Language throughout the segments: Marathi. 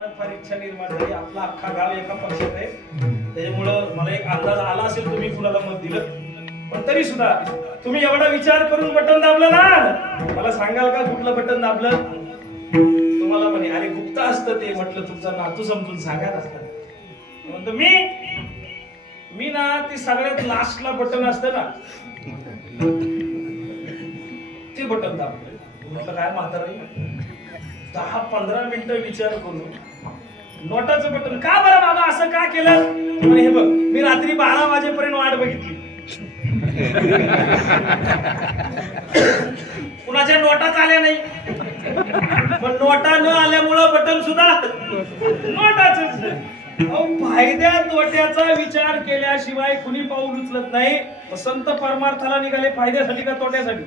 फार इच्छा निर्माण झाली. आपला अख्खा गाव एका पक्षात आहे, त्याच्यामुळं मला एक अंदाज आला असेल तुम्ही कुणाला मत दिलं. पण तरी सुद्धा तुम्ही एवढा विचार करून बटन दाबलं ना, मला सांगाल का कुठलं बटन दाबलं? तुम्हाला म्हणे अरे गुप्त असतं ते. म्हटलं तुमचा नातू समजून सांगा नसतं. म्हणतो मी ना ते सगळ्यात लास्टला बटन असतं ना, ते बटन दाबलं. म्हटलं काय म्हातारा 10-15 मिनिटं विचार करून नोटाचं बटन का बरं बाबा असं का केलं? हे बघ मी रात्री 12 वाजेपर्यंत वाट बघितली, कुणाच्या नोटाच आल्या नाही. पण नोटा न आल्यामुळं बटन सुद्धा नोटाच. फायद्या तोट्याचा विचार केल्याशिवाय कुणी पाऊल उचलत नाही. संत परमार्थाला निघाले फायद्यासाठी का तोट्यासाठी?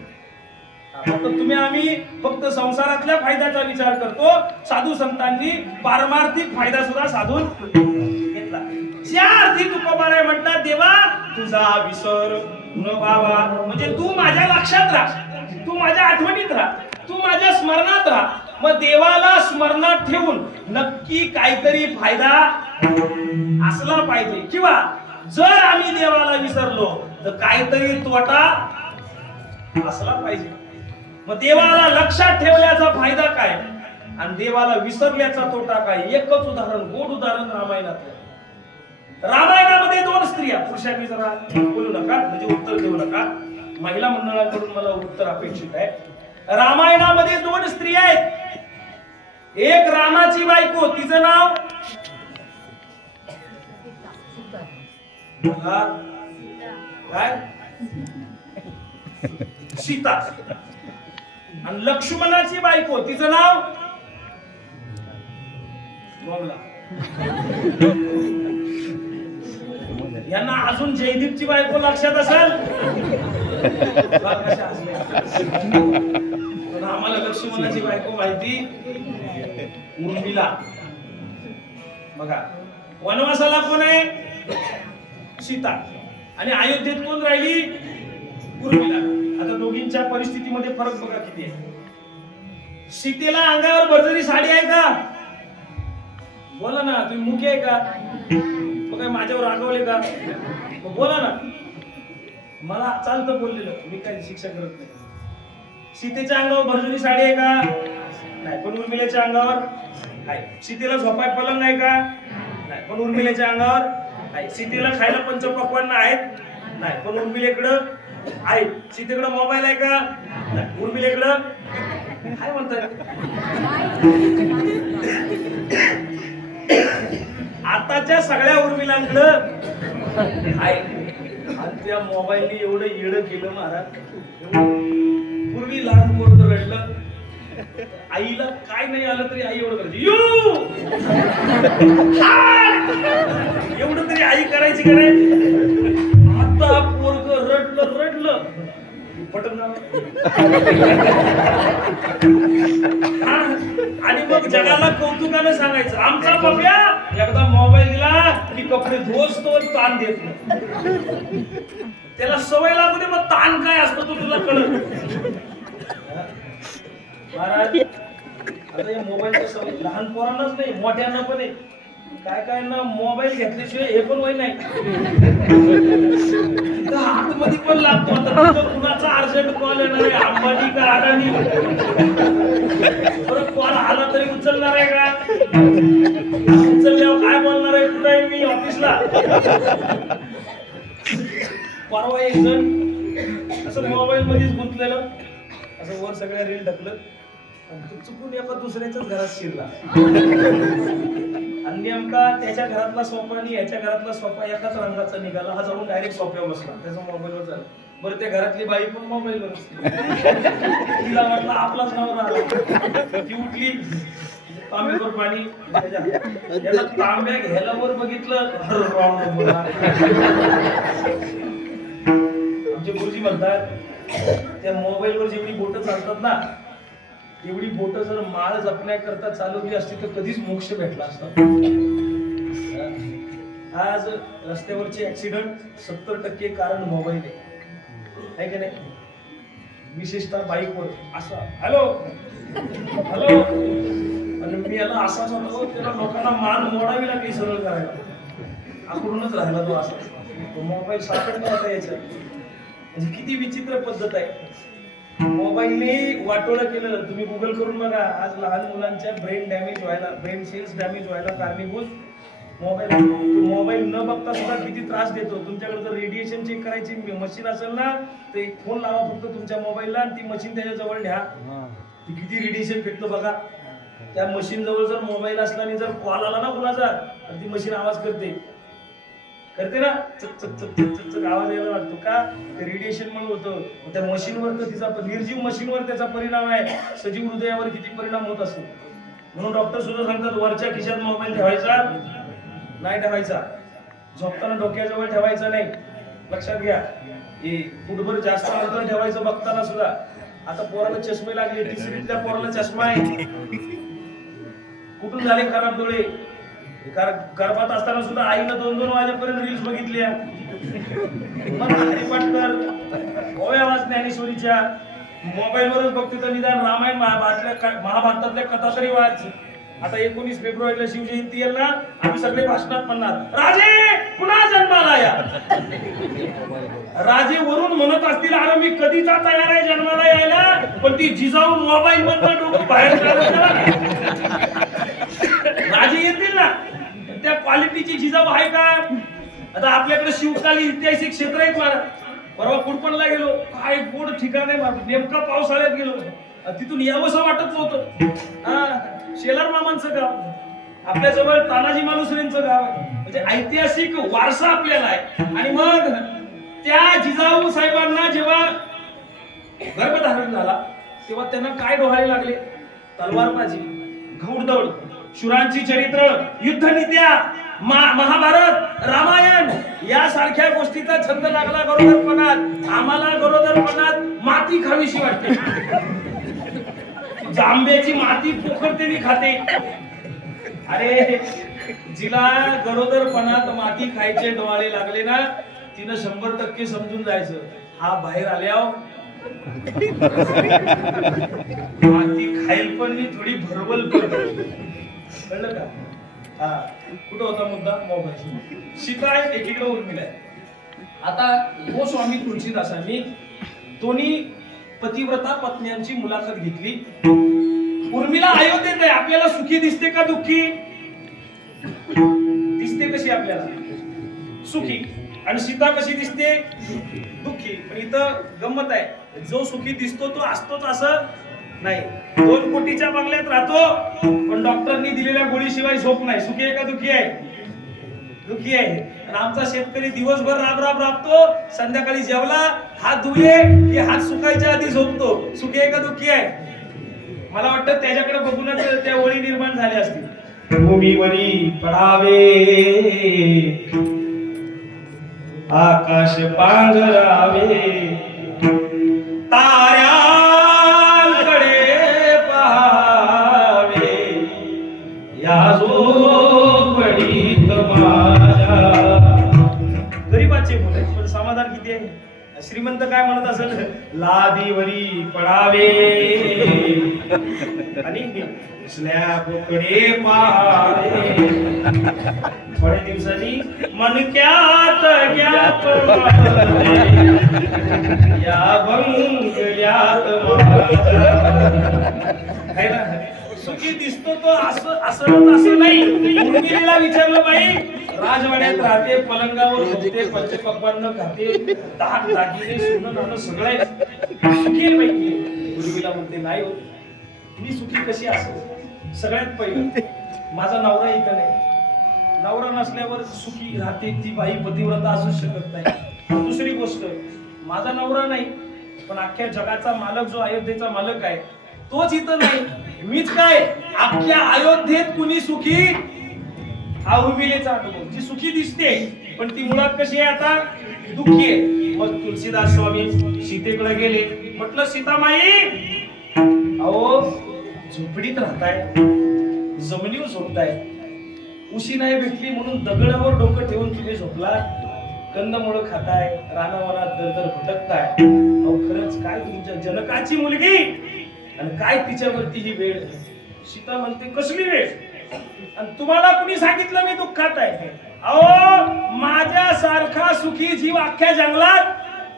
फक्त तुम्ही आम्ही फक्त संसारातल्या फायद्याचा विचार करतो. साधू संतांनी पारमार्थिक फायदा सुद्धा साधून घेतला. ज्या अर्थी तुकोबाराय म्हणतात देवा तुझा विसर न व्हावा, म्हणजे तू माझ्या लक्षात राहा, तू माझ्या आठवणीत राहा, तू माझ्या स्मरणात राहा. मग देवाला स्मरणात ठेवून नक्की काहीतरी फायदा असला पाहिजे, किंवा जर आम्ही देवाला विसरलो तर काहीतरी तोटा असला पाहिजे. मग देवाला लक्षात ठेवल्याचा फायदा काय आणि देवाला विसरल्याचा तोटा काय? एकच उदाहरण, गोड उदाहरण रामायणातलं. रामायणामध्ये 2 स्त्रिया, पुरुषांनी जरा बोलू नका, म्हणजे उत्तर देऊ नका, महिला मंडळाकडून मला उत्तर अपेक्षित आहे. रामायणामध्ये 2 स्त्रिया आहेत. एक रामाची बायको, तिचं नाव काय? सीता. आणि लक्ष्मणाची बायको, तिचं नाव बोला. यांना अजून जयदीपची बायको लक्षात असेल? आम्हाला लक्ष्मणाची बायको माहिती, उर्मिला. बघा वनवासाला कोण आहे? सीता. आणि अयोध्येत कोण राहिली? उर्मिला. आता दोघींच्या परिस्थितीमध्ये फरक बघा किती आहे. सीतेला अंगावर भरजरी साडी आहे का? बोला ना. तुम्ही मुके आहे का? मग काय माझ्यावर रागवले का? बोला ना. मला चालतं बोललेलं, मी काही शिक्षा करत नाही. सीतेच्या अंगावर भरजरी साडी आहे का? नाही. पण उर्मिलेच्या अंगावर आहे. सीतेला झोपाय पलंग आहे का? नाही. पण उर्मिलेच्या अंगावर आहे. सीतेला खायला पंचपक्वान्न आहेत? नाही. पण उर्मिलेकडं आहे. सीतेकडं मोबाईल आहे का? नाही. उर्मिलेकडं काय म्हणतात? आताच्या सगळ्या उर्मिलांकडं आहे. आणि त्या मोबाईलने एवढं येडं केलं महाराज. पूर्वी लहान पोरगं रडलं, आईला काय नाही आलं तरी आई एवढं करायची, एवढं तरी आई करायची का नाही? आता पोरगं रडलं बटन आणि मग जगाला कौतुकानं सांगायचं आमचा पप्या एकदा मोबाईल दिला की कपडे धुवतो, ताण देत नाही. त्याला सवय लागू दे, मग ताण काय असतो तो तुला कळत. महाराज आता या मोबाईलच्या सवय लहान पोरांनाच नाही, मोठ्यांना पण आहे. काय ना मोबाईल घेतल्याशिवाय हे पण वय नाही. आतमध्ये पण लागतो. कुणाचा अर्जंट कॉल येणार आहे, अंबानी का अडाणी? परत कॉल आला तरी उचलणार आहे का? उचलल्यावर काय बोलणार आहे? कुठे आहे मी? ऑफिसला. परवा एक जण असं मोबाईल मध्येच गुंतलेलं, असं वर सगळ्या रील ढकलत, चुकून एका दुसऱ्याच्याच घरात शिरला. आणि नेमका त्याच्या घरातला सोफा आणि याच्या घरातला सोफा एकाच रंगाचा निघाला. हा जाऊन डायरेक्ट सोफ्यावर बसला, त्याचा मोबाईलवर झाला. बरं त्या घरातली बाई पण मोबाईलवर असते. तिला वाटलं आपलाच नवरा आला. ती उठली, तांब्यावर पाणी, त्याला तांब्या घ्यायला वर बघितलं, आमचे गुरुजी म्हणतात त्या मोबाईलवर जेवढी बोटं चालतात ना, एवढी बोट जर माळ जपण्याकरता चालवली असती तर कधीच मोक्ष भेटला असता. आज रस्त्यावरचे ऍक्सिडेंट 70% कारण मोबाईल आहे का नाही? विशेषतः बाईकवर. असं हॅलो आणि मी याला असाच होतो, त्याला लोकांना मान मोडावी लागली सरळ करायला, आकडूनच राहिला तो असा. मोबाईल सापडत नव्हता याच्यात. म्हणजे किती विचित्र पद्धत आहे. मोबाईलने वाटोळं केलं. तुम्ही गुगल करून बघा, आज लहान मुलांच्या ब्रेन डॅमेज व्हायला, ब्रेन सेल्स डॅमेज व्हायला कारणीभूत मोबाईल. मोबाईल न बघता सुद्धा किती त्रास देतो. तुमच्याकडे जर रेडिएशन चेक करायची मशीन असेल ना, तर एक फोन लावा फक्त तुमच्या मोबाईलला आणि ती मशीन त्याच्या जवळ घ्या, ती किती रेडिएशन फेकतो बघा. त्या मशीन जवळ जर मोबाईल असला आणि जर कॉल आला ना कुणाचा, तर ती मशीन आवाज करते ना, चक चक चक चक चक आवाज यायला लागतो का? रेडिएशन मुळे होतं. त्या मशीनवर तर तिचा निर्जीव मशीनवर त्याचा परिणाम आहे, सजीव हृदयावर किती परिणाम होत असतो. म्हणून डॉक्टर सुद्धा सांगतात वरच्या खिशात मोबाईल ठेवायचा नाही, ठेवायचा. झोपताना डोक्याजवळ ठेवायचा नाही. लक्षात घ्या, हे फुटभर जास्त अंतर ठेवायचं बघताना सुद्धा. आता पोराला चष्मे लागले, तिसरीतल्या पोराला चष्मा आहे. कुठून झाले खराब डोळे? गर्भात असताना सुद्धा आईनं 2-2 वाजेपर्यंत रील्स बघितल्या. मग हरिपाटकर ओव्या वाच ज्ञानेश्वरीच्या, मोबाईलवरच बघते तर निदान रामायण महाभारतातल्या कथा तरी वाच. आता 19 फेब्रुवारीला शिवजयंती येईल ना, आम्ही सगळे भाषणात म्हणणार राजे पुन्हा जन्माला या. राजे वरून म्हणत असतील अरे मी कधीचा तयार आहे जन्माला यायला, पण ती जिजाऊ मोबाईल मधनं डोकं बाहेर काढत. राजे येतील ना, त्या क्वालिटीची जिजाऊ आहे का? आता आपल्याकडे शिवकाली ऐतिहासिक क्षेत्र आहेत महाराज. परवा कुडपणला गेलो, काय गोड ठिकाण आहे महाराज. नेमका पावसाळ्यात गेलो, तिथून यावंसं वाटत नव्हतं. शेलार मामांचं गाव, आपल्या जवळ तानाजी मालुसरेंचं गाव आहे. म्हणजे ऐतिहासिक वारसा आपल्याला आहे. आणि मग त्या जिजाऊ साहेबांना जेव्हा गर्भधारण झाला, तेव्हा त्यांना काय डोहाळे लागले? तलवारबाजी, घौडदौड, शूरांची चरित्र, युद्धनीत्या, महाभारत, रामायण यासारख्या गोष्टीचा छंद लागला गरोदरपणात. आम्हाला गरोदरपणात माती खावीशी वाटते. जांभ्याची माती पोखरतेनी खाते. अरे जिला गरोदरपणात माती खायचे डोळे लागले ना, तिनं 100% समजून जायचं हा बाहेर आल्यावर माती खाईल पण मी थोडी भरवल पण. कळलं का? हा, कुठं होता मुद्दा? मोबाईल. सीता एकीकडे उर्मिला आहे. आता हो स्वामी तुळशीदासांनी दोन्ही पतिव्रता पत्न्यांची मुलाखत घेतली. उर्मिला अयोध्येत आहे, आपल्याला सुखी दिसते का दुःखी? दिसते कशी आपल्याला? सुखी. आणि सीता कशी दिसते? दुःखी. पण इथं गंमत आहे, जो सुखी दिसतो तो असतोच असं नाही. 2 कोटीच्या बंगल्यात राहतो, पण डॉक्टरनी दिलेल्या गोळीशिवाय झोप नाही. सुखी आहे का दुःखी आहे? दुःखी आहे. आणि आमचा शेतकरी दिवसभर राब राबतो, संध्याकाळी जेवला हात धुले की हात सुकायच्या आधी झोपतो. सुखी आहे का दुःखी आहे? मला वाटतं त्याच्याकडे बघूनच त्या ओळी निर्माण झाल्या असतील. भूमीवरी पडावे आकाश पांघरावे, ताऱ्यांकडे पहावे या झोपडीत माझ्या. गरीबाचे मुले पण समाधान किती आहे. श्रीमंत काय म्हणत असेल? लादीवरी पडावे आणि स्लॅबकडे पहावे. थोड्या दिवसांनी मनक्यात गॅप या बंगल्यात आहे ना. सुखी दिसतो तो असं नाही. उर्मिलेला विचारलं बाई, राजवाड्यात राहते, पलंगावर झोपते, पंचपक्वान्न खाते, दाग दागिने सोनं नाणं सगळं आहे, सुखी आहे बाई. उर्मिला म्हणते नाही होत. मी सुखी कशी असेल? सगळ्यात पहिलं माझा नवरा इथं नाही. नवरा नसल्यावर सुखी राहते ती बाई पतिव्रता असूच शकत नाही. दुसरी गोष्ट, माझा नवरा नाही, पण अख्ख्या जगाचा मालक जो अयोध्येचा मालक आहे तोच इथं नाही. मीच काय, अख्ख्या अयोध्येत कुणी सुखी? हा उर्मिलेचा अनुभव. जी सुखी दिसते पण ती मुळात कशी आहे? आता दुःखी आहे. मग तुलसीदास स्वामी सीतेकडे गेले. म्हटलं सीतामाई, अहो झोपडीत राहताय, जमिनीवर झोपताय, उशी नाही भेटली म्हणून दगडावर डोकं ठेवून तुम्ही झोपला, कंदमुळं खाताय, रानावनात दरदर भटकताय. अहो खरंच काय तुमच्या जनकाची मुलगी आणि काय तिच्यावरती ही वेळ. सीता म्हणते कसली वेळ, आणि तुम्हाला कुणी सांगितलं मी दुःखात आहे? अहो माझ्यासारखा सुखी जीव अख्ख्या जंगलात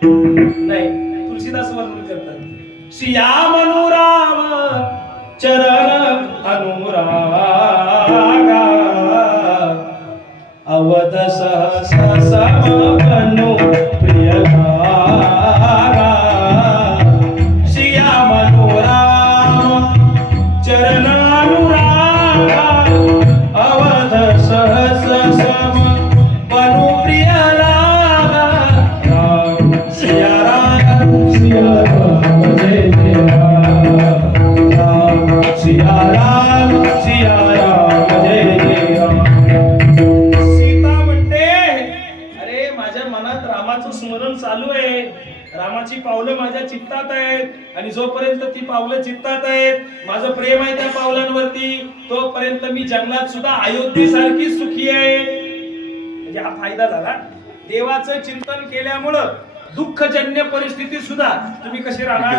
नाही. तुलसीदास वर्णन करतात, सिया मनोराम चरण अनुरागा अवध सहसा समनु प्रिय लागा. सिया मनोराम चरण अनुरागा अवध सहस सम बनु प्रिय लागा. सिया राम जय जय राम, सिया राम जय जय राम. सीता म्हणते अरे माझ्या मनात रामाचं स्मरण चालू आहे, रामाची पावलं माझ्या चित्तात आहेत, आणि जोपर्यंत ती पावलं चित्तात आहेत, माझं प्रेम आहे त्या पावलांवरती, तोपर्यंत मी जंगलात सुद्धा अयोध्येसारखी सुखी आहे. म्हणजे हा फायदा झाला. देवाचं चिंतन केल्यामुळं दुःखजन्य परिस्थितीत सुद्धा तुम्ही कसे राहणार?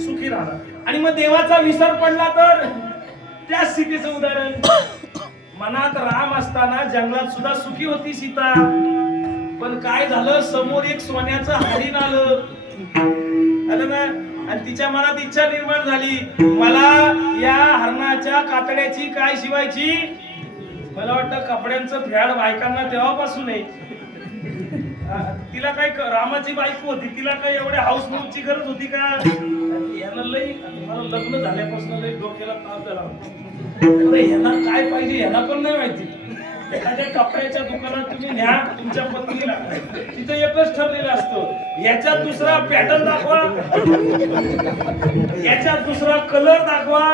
सुखी राहणार. आणि मग देवाचा विसर पडला तर त्या स्थितीचं उदाहरण, मनात राम असताना जंगलात सुद्धा सुखी होती सीता, पण काय झालं, समोर एक सोन्याचं हरिण आलं ना, आणि तिच्या मनात इच्छा निर्माण झाली, मला या हरणाच्या कातड्याची काय शिवायची. मला वाटतं कपड्यांचं फॅड बायकांना तेव्हापासून आहे. तिला काय रामाची बायको होती, तिला काय एवढ्या हाऊस माऊसची गरज होती का? याला लई, मला लग्न झाल्यापासून लई डोक्याला ताप झाला. यांना काय पाहिजे यांना पण नाही माहिती. एखाद्या कपड्याच्या दुकानात तुम्ही न्या तुमच्या पत्नीला, तिथं एकच ठरलेलं असतं, याच्यात दुसरा पॅटर्न दाखवा, याच्यात दुसरा कलर दाखवा,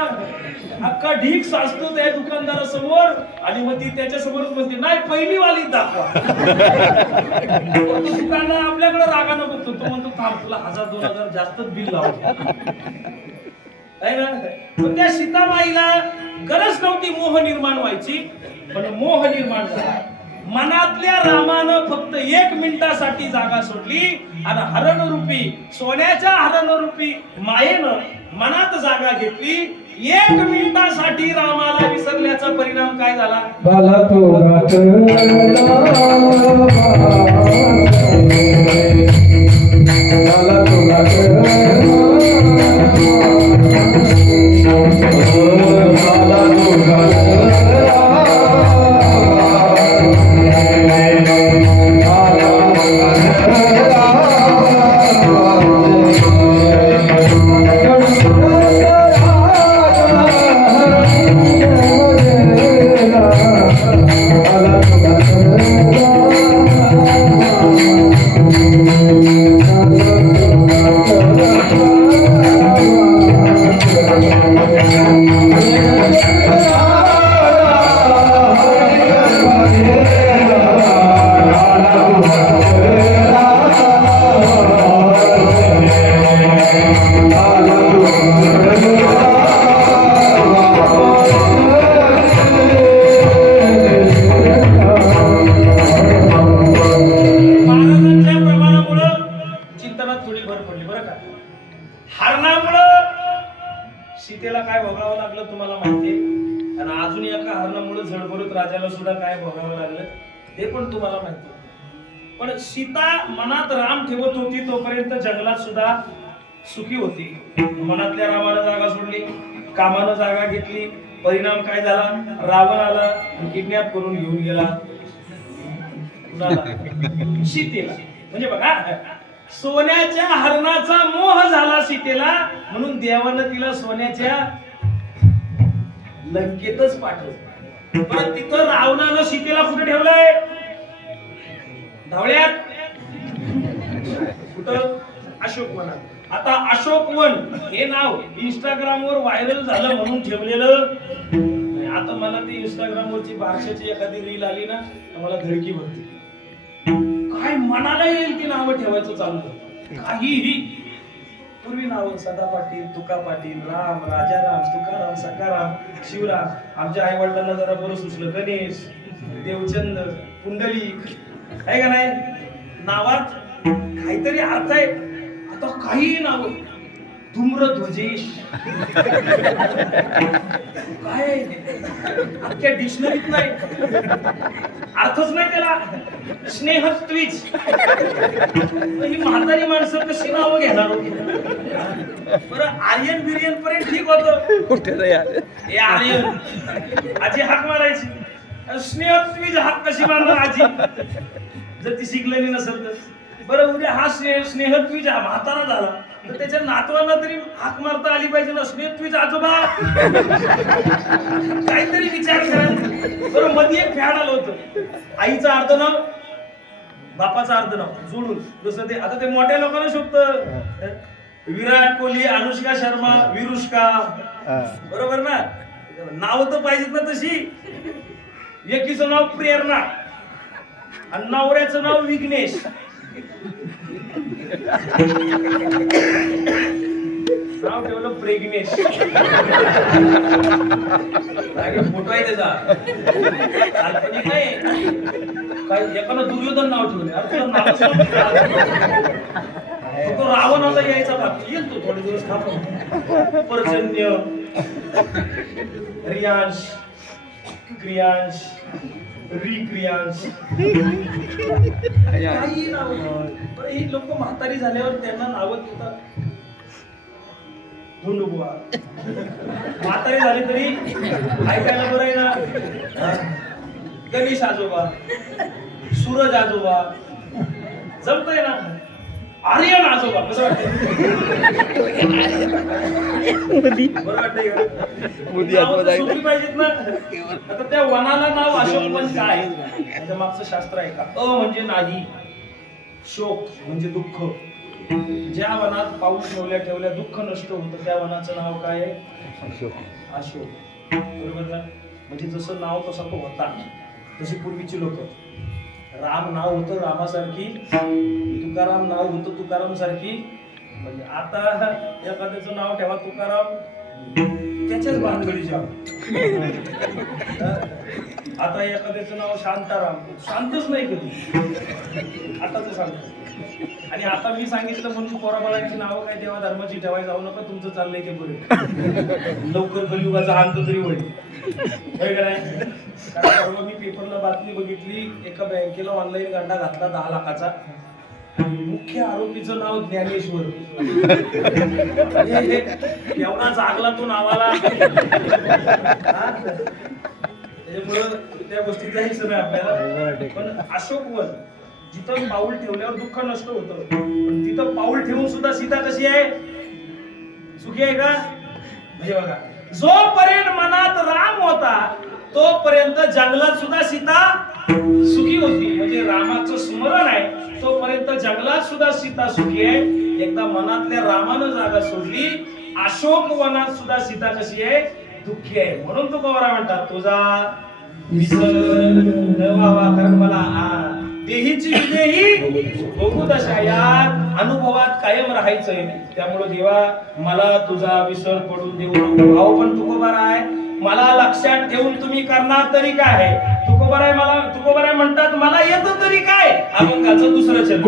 अख्खा ढीक साचतो त्या दुकानदारासमोर, आणि मग ती त्याच्या समोरच म्हणते नाही पहिली वाली दाखवा. दुकानदार आपल्याकडे रागानं बघतो, तो म्हणतो थांब तुला 1000-2000 जास्तच बिल लावतो. पण त्या सीताबाईला गरज नव्हती मोह निर्माण व्हायची, पण मोह निर्माण झाला. मनातल्या रामानं फक्त 1 मिनिटासाठी जागा सोडली, आणि हरणरूपी सोन्याच्या हरणरूपी मायेनं मनात जागा घेतली. 1 मिनिटासाठी रामाला विसरल्याचा परिणाम काय झाला? बाला तो सीतेला काय भोगावं लागलं तुम्हाला माहितीये, आणि अजून एका हरणामुळे झडभरूत राजाला सुद्धा काय भोगावं लागलं ते पण तुम्हाला माहिती. पण सीता मनात राम ठेवत होती तोपर्यंत जंगलात सुद्धा सुखी होती. मनातल्या रामानं जागा सोडली, कामानं जागा घेतली, परिणाम काय झाला? रावण आला, किडनॅप करून घेऊन गेला सीतेला. म्हणजे बघा, सोन्याच्या हरणाचा मोह झाला सीतेला, म्हणून देवानं तिला सोन्याच्या लंकेतच पाठवलं. पण तिथं रावणानं सीतेला कुठे ठेवलंय? धावळ्यात. कुठं? अशोकवनात. आता अशोकवन हे नाव इंस्टाग्राम वर व्हायरल झालं म्हणून ठेवलेलं. आता मला ती इंस्टाग्राम वरची बारशाची एखादी रील आली ना, मला धडकी भरते. काय मनाला येईल ती नावं ठेवायचं चालू झालं. काहीही. पूर्वी नाव सदा पाटील, तुका पाटील, राम, राजाराम, तुकाराम, सकाराम, शिवराम. आमच्या आई वडिलांना जरा बरं सुचलं, गणेश, देवचंद, पुंडलिक, आहे का नाही? नावात काहीतरी अर्थ आहे. आता काही नाव धूम्रध्वजेश. काय अख्ख्या डिक्शनरीत नाही, अर्थच नाही त्याला. स्नेहत्वीज. ही म्हातारी माणसं कशी नावं घेणार होती? बरं आर्यन बिर्यन पर्यंत ठीक होत. हे आर्यन आजी हाक मारायची. स्नेहत्वीज हाक कशी मारणार आजी जर ती शिकलेली नसेल तर? बरं उद्या हा स्नेहत्वीज म्हातारा झाला तर त्याच्या नातवांना तरी हाक मारता आली पाहिजे ना. स्नेहत्वीज आजोबा काहीतरी विचार करा. बरं मध्ये एक फॅड आलं होतं, आईचं अर्ध नाव बापाचं अर्ध नाव जोडून. जसं ते आता ते मोठ्या लोकांना शोधतं, विराट कोहली, अनुष्का शर्मा, विरुष्का, बरोबर ना? नाव तर पाहिजेत ना तशी. एकीचं नाव प्रेरणा आणि नवऱ्याचं नाव विघ्नेश. नाव ठेवलं प्रेग्नेश. फोटो आहे त्याचा, काल्पनिक नाही. काय एकानं दुर्योधन नाव ठेवले. अरे तुला तो रावण आता यायचा बाकी येईल, तो थोडे दिवस थांबतो. पर्जन्य, रियांश, क्रियांश, रिक्रियांश, काही नाव. ही लोक म्हातारी झाल्यावर त्यांना नावं देतात. धुंडुबुवा म्हातारी झाली तरी ऐकायला बरं आहे ना. गणेश आजोबा, सूरज आजोबा, जमतंय ना. आर्यन आजोबा कसं वाटतंय? बरं वाटतंय का? सोपी पाहिजेत ना. आता त्या वनाला नाव अशोक वन काय? त्याच्या मागचं शास्त्र आहे का? म्हणजे नाही, शोक म्हणजे दुःख. ज्या वनात पाऊस ठेवल्या ठेवल्या दुःख नष्ट होतं त्या वनाचं नाव काय आहे? अशोक. अशोक, बरोबर ना? म्हणजे जसं नाव तसा तो होता. तशी पूर्वीची लोक. राम नाव होतं रामासारखी, तुकाराम नाव होतं तुकाराम सारखी. म्हणजे आता एखाद्याचं नाव ठेवा तुकाराम, त्याच्याच भानगडीच्या. आता एखाद्याचं नाव शांताराम, शांतच नाही कधी. आताच सांगतो. आणि आता मी सांगितलं म्हणून पोराबाळांची नावं काय देवा धर्माची ठेवायला जाऊ नका. तुमचं चाललंय ते बरं. लवकर कलियुगाचा अंत तरी होईल. कारण मी पेपरला बातमी बघितली, एका बँकेला ऑनलाईन गंडा घातला 10 लाखाचा. मुख्य आरोपीचं नाव ज्ञानेश्वर. एवढा जागला तो नावाला. त्याच्यामुळं त्या गोष्टी जायचं नाही आपल्याला. पण अशोक वन, जिथं पाऊल ठेवल्यावर दुःख नष्ट होतं, पण तिथं पाऊल ठेवून सुद्धा सीता कशी आहे? सुखी आहे का? म्हणजे बघा, जोपर्यंत मनात राम होता तोपर्यंत जंगलात सुद्धा सीता सुखी होती. म्हणजे रामाचं स्मरण आहे तोपर्यंत जंगलात सुद्धा सीता सुखी आहे. एकदा मनातल्या रामानं जागा सोडली, अशोक वनात सुद्धा सीता कशी आहे? दुःखी आहे. म्हणून तुकोबरा म्हणतात, तुझा विसर न व्हावा, कारण मला देहीची विदेही बघू दशा या अनुभवात कायम राहायचंय. त्यामुळे देवा मला तुझा विसर पडून देऊ नको. भाऊ पण तुकोबारा आहे, मला लक्षात ठेवून तुम्ही करणार तरी काय आहे? तुकोबारा म्हणतात मला येतं तरी काय? अभंगाचं दुसरं चरण.